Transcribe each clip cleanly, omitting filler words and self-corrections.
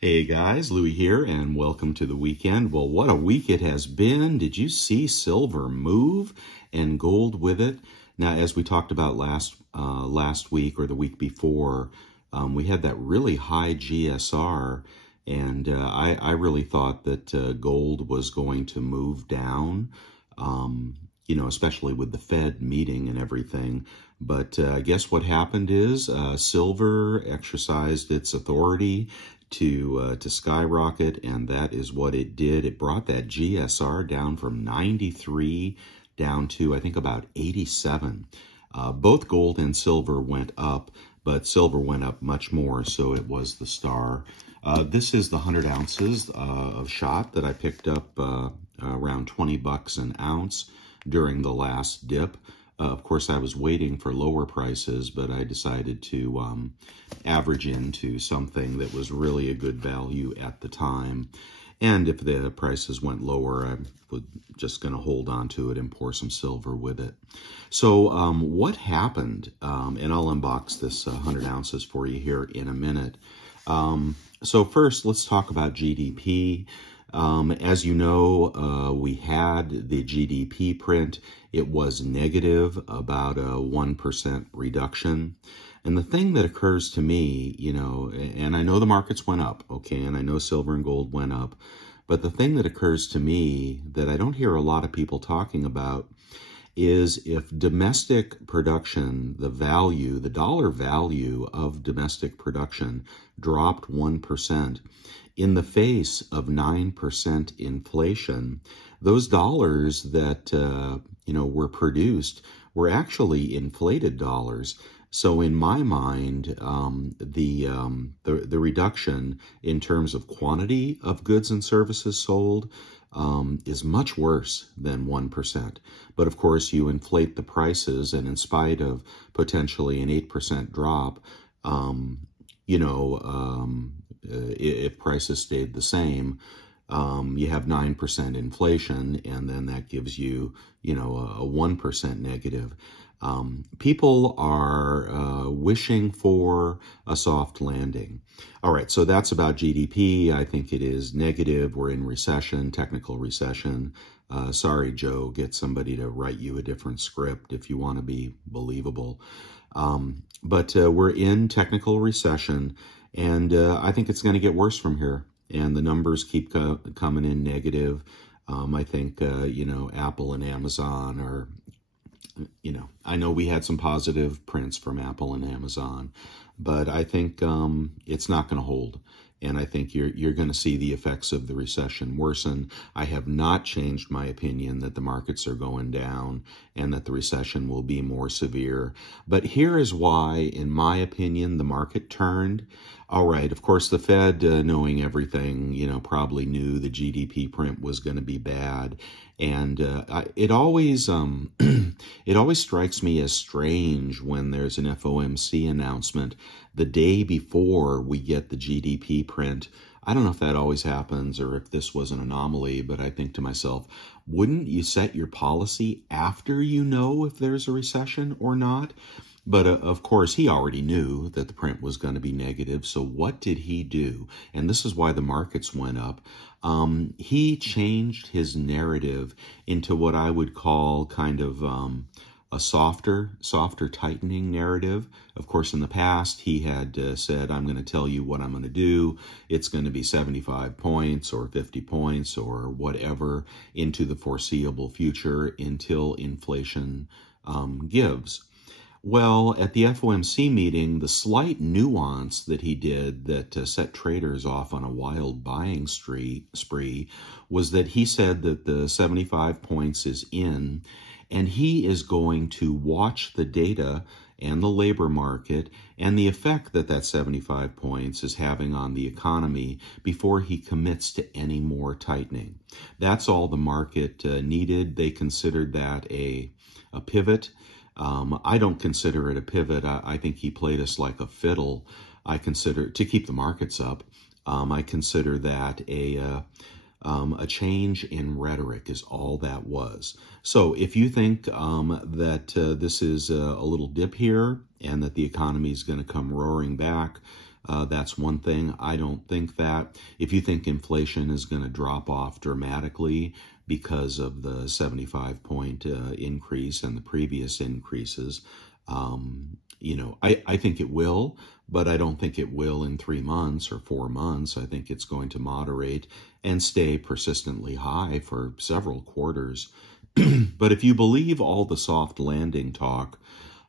Hey guys, Louie here, and welcome to the weekend. Well, what a week it has been. Did you see silver move and gold with it? Now, as we talked about last week or the week before, we had that really high GSR, and I really thought that gold was going to move down, especially with the Fed meeting and everything. But guess what happened is silver exercised its authority to skyrocket, and that is what it did. It brought that GSR down from 93 down to, I think, about 87. Both gold and silver went up, but silver went up much more, so it was the star. This is the 100 ounces of shot that I picked up around 20 bucks an ounce during the last dip. Of course, I was waiting for lower prices, but I decided to average into something that was really a good value at the time. And if the prices went lower, I was just going to hold on to it and pour some silver with it. So what happened, and I'll unbox this 100 ounces for you here in a minute. So first, let's talk about GDP. As you know, we had the GDP print. It was negative, about a 1% reduction. And the thing that occurs to me, and I know the markets went up, okay, and I know silver and gold went up, but the thing that occurs to me that I don't hear a lot of people talking about is if domestic production, the dollar value of domestic production dropped 1%, in the face of 9% inflation, those dollars that were produced were actually inflated dollars. So in my mind, the reduction in terms of quantity of goods and services sold is much worse than 1%. But of course, you inflate the prices, and in spite of potentially an 8% drop, if prices stayed the same, you have 9% inflation, and then that gives you, a 1% negative. People are wishing for a soft landing. All right, so that's about GDP. I think it is negative. We're in recession, technical recession. Sorry, Joe, get somebody to write you a different script if you want to be believable. But we're in technical recession, and I think it's going to get worse from here. And the numbers keep coming in negative. I think, Apple and Amazon are, I know we had some positive prints from Apple and Amazon, but I think it's not going to hold. And I think you're going to see the effects of the recession worsen. I have not changed my opinion that the markets are going down and that the recession will be more severe. But here is why, in my opinion, the market turned. All right, of course, the Fed, knowing everything, probably knew the GDP print was going to be bad. And it always strikes me as strange when there's an FOMC announcement the day before we get the GDP print. I don't know if that always happens or if this was an anomaly, but I think to myself, wouldn't you set your policy after you know if there's a recession or not? But of course, he already knew that the print was going to be negative. So what did he do? And this is why the markets went up. He changed his narrative into what I would call kind of a softer tightening narrative. Of course, in the past, he had said, I'm going to tell you what I'm going to do. It's going to be 75 points or 50 points or whatever into the foreseeable future until inflation gives. Well, at the FOMC meeting, the slight nuance that he did that set traders off on a wild buying spree was that he said that the 75 points is in, and he is going to watch the data and the labor market and the effect that 75 points is having on the economy before he commits to any more tightening. That's all the market needed. They considered that a pivot. I don't consider it a pivot. I think he played us like a fiddle. I consider, to keep the markets up, I consider that a change in rhetoric is all that was. So if you think that this is a little dip here and that the economy is going to come roaring back, That's one thing. I don't think that. If you think inflation is going to drop off dramatically because of the 75-point increase and the previous increases, I think it will, but I don't think it will in 3 months or 4 months. I think it's going to moderate and stay persistently high for several quarters. But if you believe all the soft landing talk,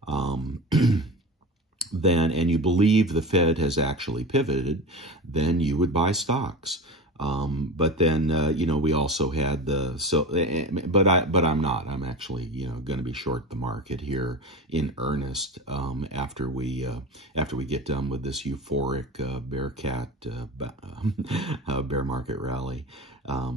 then, and you believe the Fed has actually pivoted, then you would buy stocks. But then, we also had but I'm not. I'm actually, going to be short the market here in earnest after we get done with this euphoric bear market rally.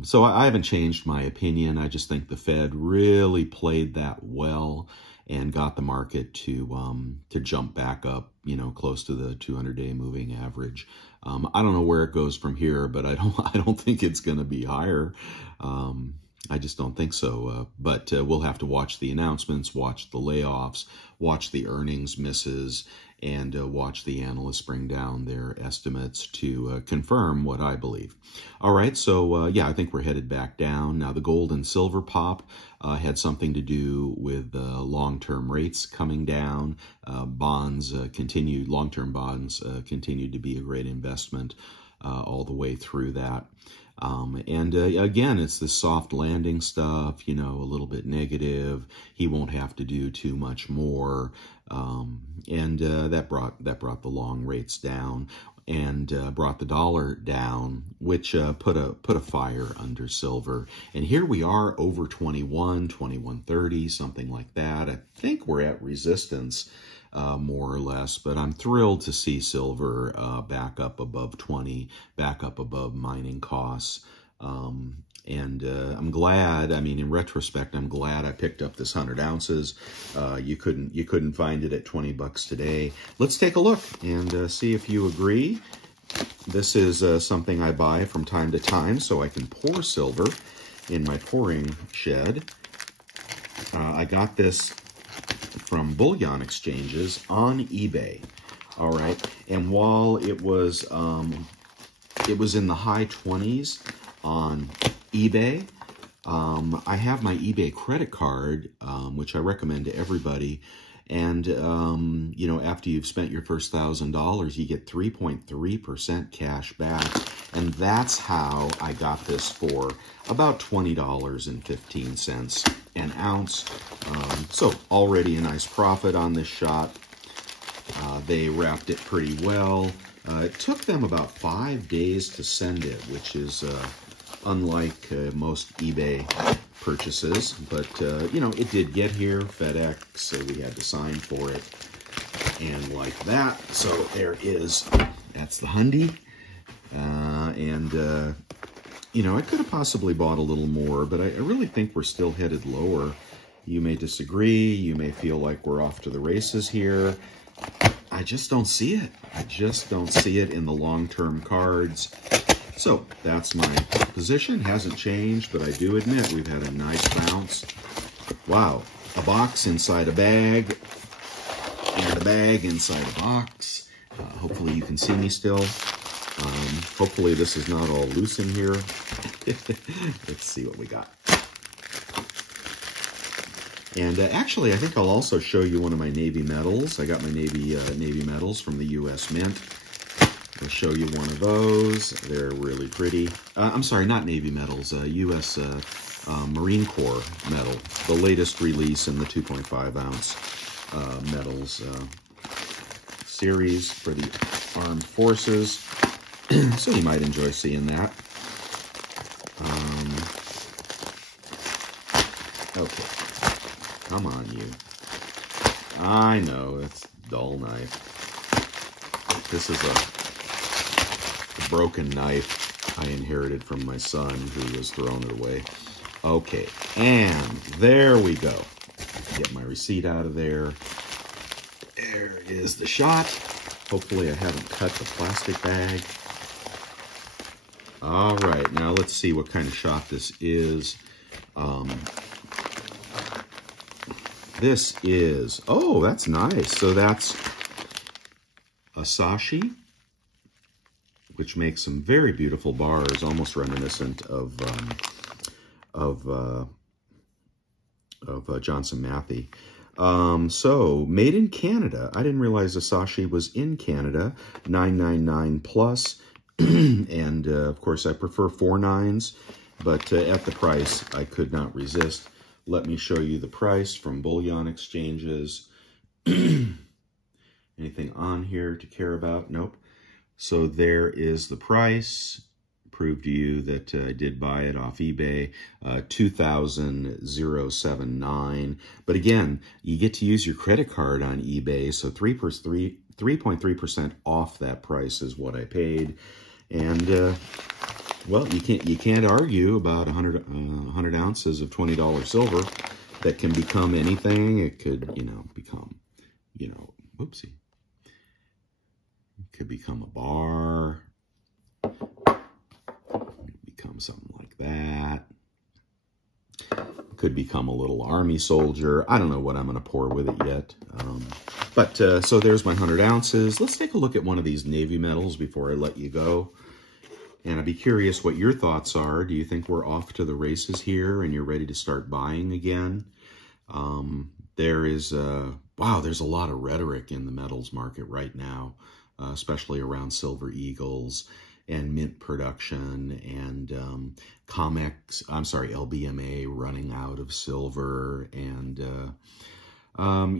So I haven't changed my opinion. I just think the Fed really played that well and got the market to jump back up, close to the 200-day moving average. I don't know where it goes from here, but I don't think it's going to be higher. I just don't think so. But we'll have to watch the announcements, watch the layoffs, watch the earnings misses, and watch the analysts bring down their estimates to confirm what I believe. All right, so yeah, I think we're headed back down. Now, the gold and silver pop had something to do with long-term rates coming down. Long-term bonds continued to be a great investment all the way through that. Again, it's this soft landing stuff, a little bit negative. He won't have to do too much more. That brought the long rates down and brought the dollar down, which put a fire under silver. And here we are over 21.30, something like that. I think we're at resistance. More or less, but I'm thrilled to see silver back up above 20, back up above mining costs. I'm glad, in retrospect, I'm glad I picked up this 100 ounces. You couldn't find it at 20 bucks today. Let's take a look and see if you agree. This is something I buy from time to time so I can pour silver in my pouring shed. I got this from Bullion Exchanges on eBay. All right, and while it was in the high 20s on eBay, I have my eBay credit card, which I recommend to everybody. And after you've spent your first $1,000, you get 3.3% cash back, and that's how I got this for about $20.15 an ounce. So already a nice profit on this shot. They wrapped it pretty well. It took them about 5 days to send it, which is unlike most eBay purchases. But, it did get here. FedEx, so we had to sign for it. And like that. So there is, that's the Hyundai. I could have possibly bought a little more, but I really think we're still headed lower. You may disagree. You may feel like we're off to the races here. I just don't see it. I just don't see it in the long-term cards. So that's my position. Hasn't changed, but I do admit we've had a nice bounce. Wow. A box inside a bag and a bag inside a box. Hopefully you can see me still. Hopefully this is not all loose in here. Let's see what we got. And actually, I think I'll also show you one of my Navy medals. I got my Navy medals from the U.S. Mint. I'll show you one of those. They're really pretty. I'm sorry, not Navy medals, U.S. Marine Corps medal. The latest release in the 2.5-ounce medals series for the armed forces. So you might enjoy seeing that. Okay. Come on, you. I know, it's dull knife. This is a broken knife I inherited from my son who was throwing it away. Okay, and there we go. Get my receipt out of there. There is the shot. Hopefully I haven't cut the plastic bag. All right, now let's see what kind of shot this is. This is, oh, that's nice. So that's a Sashi which makes some very beautiful bars, almost reminiscent of Johnson Matthey. So, made in Canada. I didn't realize Asahi was in Canada. $9.99 plus. And, of course, I prefer 4 9s. But at the price, I could not resist. Let me show you the price from Bullion Exchanges. Anything on here to care about? Nope. So there is the price. Prove to you that I did buy it off eBay, 2,079. But again, you get to use your credit card on eBay, so 3.3% off that price is what I paid. And well, you can't argue about 100 ounces of $20 silver that can become anything. It could, become, whoopsie. It could become a bar. Become something like that. Could become a little army soldier. I don't know what I'm going to pour with it yet. So there's my 100 ounces. Let's take a look at one of these Navy metals before I let you go. And I'd be curious what your thoughts are. Do you think we're off to the races here and you're ready to start buying again? There's a lot of rhetoric in the metals market right now, especially around Silver Eagles and mint production and LBMA running out of silver. And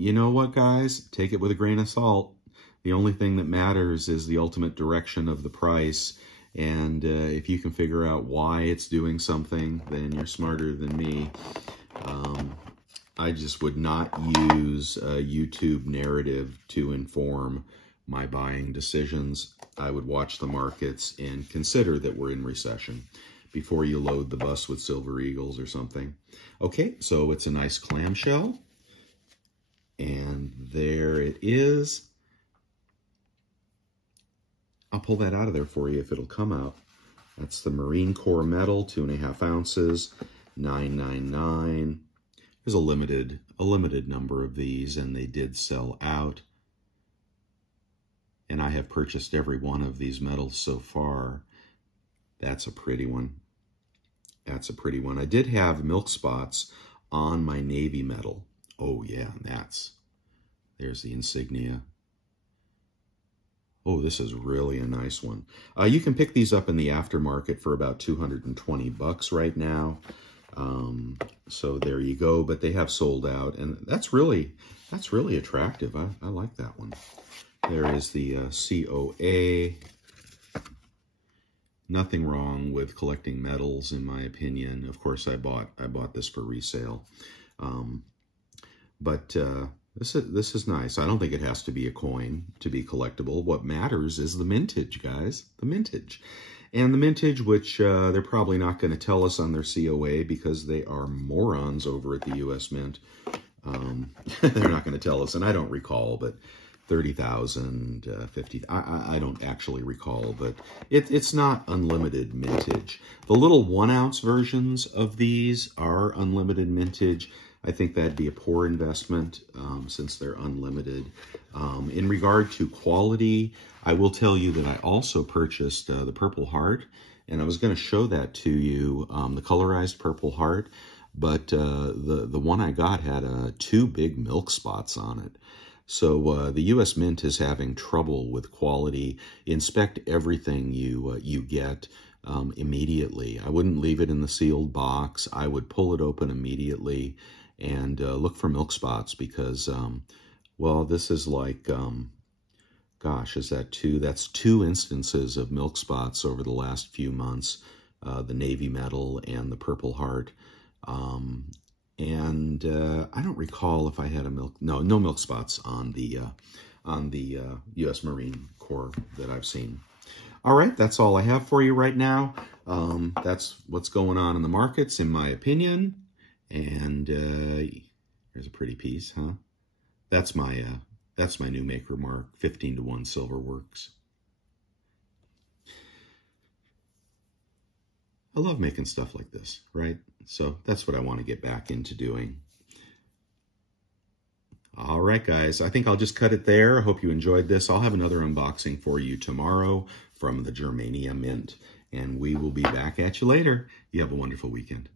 you know what, guys? Take it with a grain of salt. The only thing that matters is the ultimate direction of the price. And if you can figure out why it's doing something, then you're smarter than me. I just would not use a YouTube narrative to inform my buying decisions. I would watch the markets and consider that we're in recession before you load the bus with Silver Eagles or something. Okay, so it's a nice clamshell. And there it is. I'll pull that out of there for you if it'll come out. That's the Marine Corps metal, 2.5 ounces, $9.99. There's a limited number of these, and they did sell out. And I have purchased every one of these metals so far. That's a pretty one. That's a pretty one. I did have milk spots on my Navy metal. Oh yeah, and there's the insignia. Oh, this is really a nice one. You can pick these up in the aftermarket for about $220 right now. So there you go. But they have sold out, and that's really attractive. I like that one. There is the COA. Nothing wrong with collecting metals, in my opinion. Of course, I bought this for resale. This is nice. I don't think it has to be a coin to be collectible. What matters is the mintage, guys. The mintage. And the mintage, which they're probably not going to tell us on their COA because they are morons over at the U.S. Mint. They're not going to tell us, and I don't recall, but 30,000, 50. I don't actually recall, but it's not unlimited mintage. The little 1 ounce versions of these are unlimited mintage. I think that'd be a poor investment since they're unlimited. In regard to quality, I will tell you that I also purchased the Purple Heart, and I was going to show that to you, the colorized Purple Heart, but the one I got had 2 big milk spots on it. So the U.S. Mint is having trouble with quality. Inspect everything you get immediately. I wouldn't leave it in the sealed box. I would pull it open immediately and look for milk spots because, well, this is like, gosh, is that 2? That's 2 instances of milk spots over the last few months, the Navy metal and the Purple Heart. And I don't recall if I had no milk spots on the U.S. Marine Corps that I've seen. All right, that's all I have for you right now. That's what's going on in the markets, in my opinion. And here's a pretty piece, huh? That's my new maker mark, 15-to-1 Silver Works. I love making stuff like this, right? So that's what I want to get back into doing. All right, guys, I think I'll just cut it there. I hope you enjoyed this. I'll have another unboxing for you tomorrow from the Germania Mint. And we will be back at you later. You have a wonderful weekend.